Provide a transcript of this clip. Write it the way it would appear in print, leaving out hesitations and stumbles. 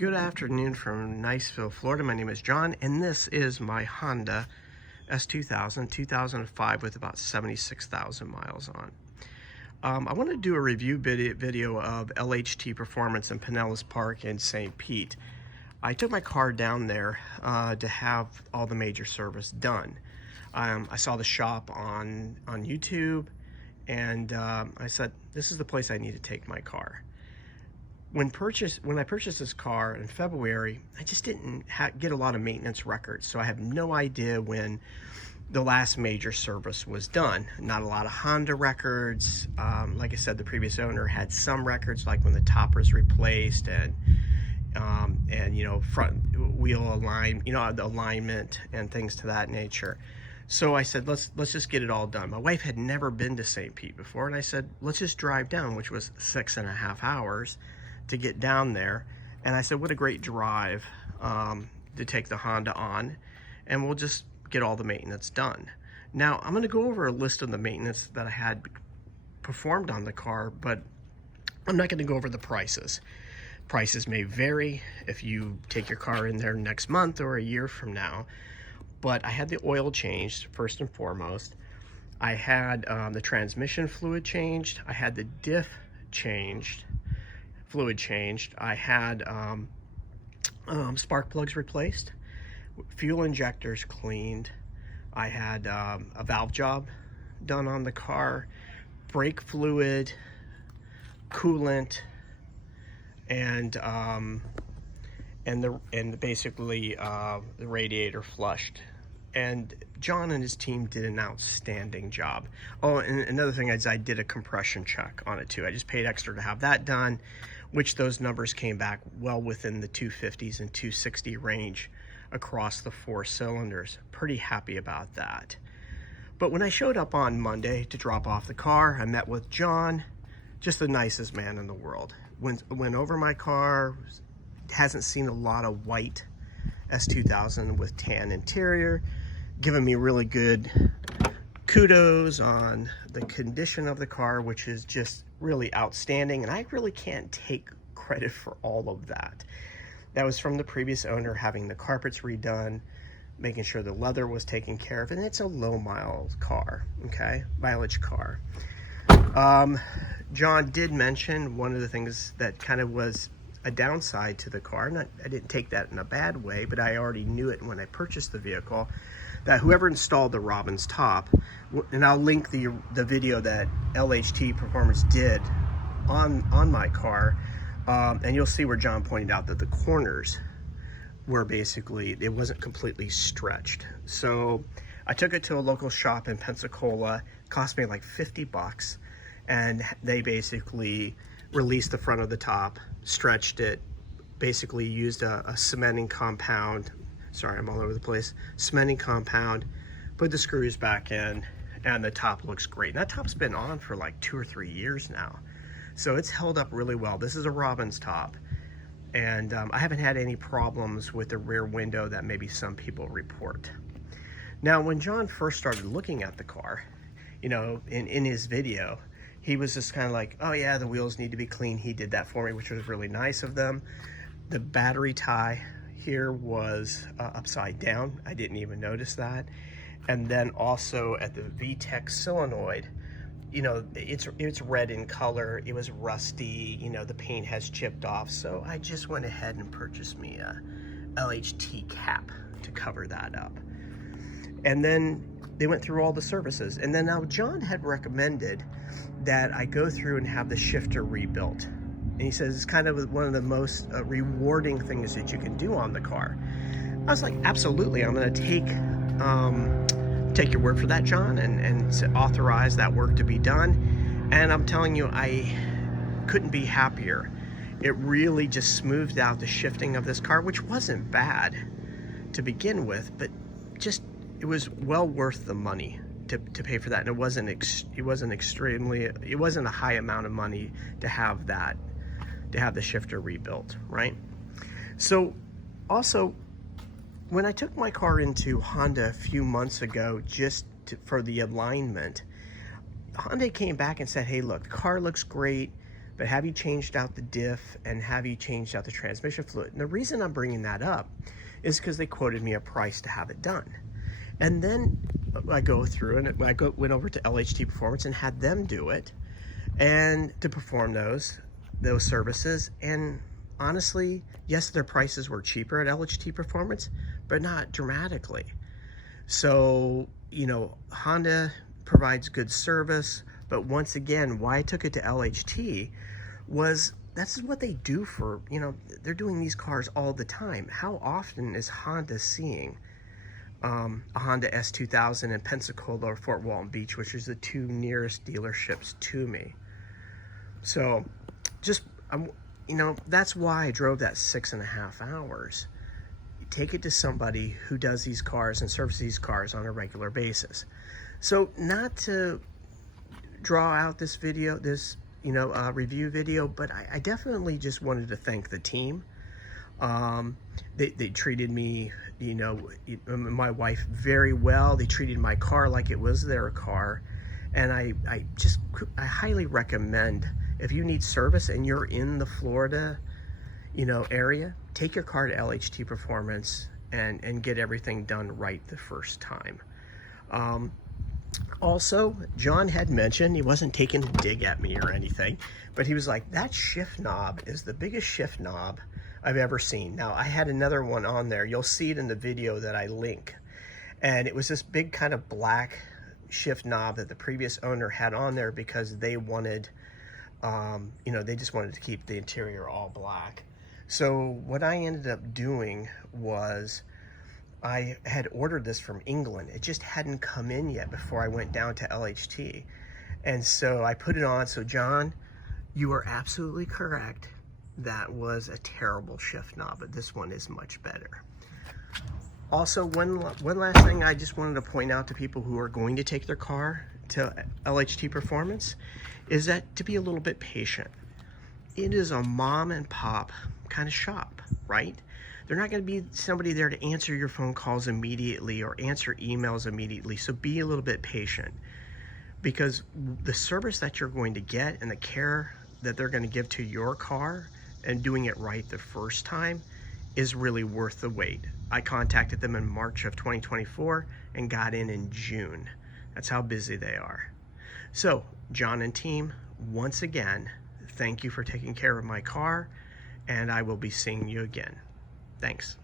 Good afternoon from Niceville, Florida. My name is John, and this is my Honda S2000 2005 with about 76,000 miles on. I want to do a review video of LHT Performance in Pinellas Park in St. Pete. I took my car down there to have all the major service done. I saw the shop on YouTube, and I said, this is the place I need to take my car. When I purchased this car in February, I just didn't get a lot of maintenance records, so I have no idea when the last major service was done. Not a lot of Honda records. Like I said, the previous owner had some records, like when the topper's replaced and front wheel the alignment and things to that nature. So I said, let's just get it all done. My wife had never been to St. Pete before, and I said, let's just drive down, which was 6.5 hours to get down there. And I said, what a great drive to take the Honda on, and we'll just get all the maintenance done. Now, I'm going to go over a list of the maintenance that I had performed on the car, but I'm not going to go over the prices. Prices may vary if you take your car in there next month or a year from now, but I had the oil changed first and foremost. I had the transmission fluid changed. I had the diff fluid changed. I had spark plugs replaced, fuel injectors cleaned. I had a valve job done on the car, brake fluid, coolant, and basically the radiator flushed. And John and his team did an outstanding job. Oh, and another thing is I did a compression check on it too. I just paid extra to have that done, which those numbers came back well within the 250s and 260 range across the 4 cylinders. Pretty happy about that. But when I showed up on Monday to drop off the car, I met with John, just the nicest man in the world. Went over my car, hasn't seen a lot of white S2000 with tan interior, giving me really good kudos on the condition of the car, which is just really outstanding, and I really can't take credit for all of that. That was from the previous owner, having the carpets redone, making sure the leather was taken care of, and it's a low mileage car. John did mention one of the things that kind of was a downside to the car, and I didn't take that in a bad way, but I already knew it when I purchased the vehicle, that whoever installed the Robbins top, and I'll link the video that LHT Performance did on my car, and you'll see where John pointed out that the corners were basically, it wasn't completely stretched. So I took it to a local shop in Pensacola. It cost me like 50 bucks, and they basically released the front of the top, stretched it, basically used a cementing compound. Sorry, I'm all over the place. Cementing compound, put the screws back in, and the top looks great. And that top's been on for like 2 or 3 years now. So it's held up really well. This is a Robbins top. And I haven't had any problems with the rear window that maybe some people report. Now, when John first started looking at the car, in his video, he was just kind of like, oh yeah, the wheels need to be clean. He did that for me, which was really nice of them. The battery tie here was upside down. I didn't even notice that. And then also at the VTEC solenoid, it's red in color. It was rusty. The paint has chipped off. So I just went ahead and purchased me a LHT cap to cover that up. And then they went through all the services. And then now John had recommended that I go through and have the shifter rebuilt. And he says it's kind of one of the most rewarding things that you can do on the car. I was like, absolutely, I'm going to take your word for that, John, and authorize that work to be done. And I'm telling you, I couldn't be happier. It really just smoothed out the shifting of this car, which wasn't bad to begin with, but just it was well worth the money to pay for that. And it wasn't a high amount of money to have the shifter rebuilt, right? So also, when I took my car into Honda a few months ago for the alignment, Honda came back and said, hey, look, the car looks great. but have you changed out the diff and have you changed out the transmission fluid? And the reason I'm bringing that up is because they quoted me a price to have it done. And then I go through and went over to LHT Performance and had them do it and to perform those services. And honestly, yes, their prices were cheaper at LHT Performance, but not dramatically. So, you know, Honda provides good service, but once again, why I took it to LHT was that's what they do for, you know, they're doing these cars all the time. How often is Honda seeing a Honda S2000 in Pensacola or Fort Walton Beach, which is the two nearest dealerships to me? So just, you know, that's why I drove that 6.5 hours. Take it to somebody who does these cars and services these cars on a regular basis. So not to draw out this video, review video, but I definitely just wanted to thank the team. They treated me, you know, my wife very well. They treated my car like it was their car. And I highly recommend, if you need service and you're in the Florida, you know, area, take your car to LHT Performance and get everything done right the first time. Also, John had mentioned, he wasn't taking a dig at me or anything, but he was like, that shift knob is the biggest shift knob I've ever seen. Now, I had another one on there. You'll see it in the video that I link. And it was this big kind of black shift knob that the previous owner had on there because they wanted, you know, they just wanted to keep the interior all black. So what I ended up doing was I had ordered this from England. It just hadn't come in yet before I went down to LHT. And so I put it on. So John, you are absolutely correct. That was a terrible shift knob, but this one is much better. Also, one last thing I just wanted to point out to people who are going to take their car to LHT Performance is that to be a little bit patient. It is a mom and pop kind of shop, right? They're not going to be somebody there to answer your phone calls immediately or answer emails immediately. So be a little bit patient, because the service that you're going to get and the care that they're going to give to your car and doing it right the first time is really worth the wait. I contacted them in March of 2024 and got in June. That's how busy they are. So John and team, once again, thank you for taking care of my car, and I will be seeing you again. Thanks.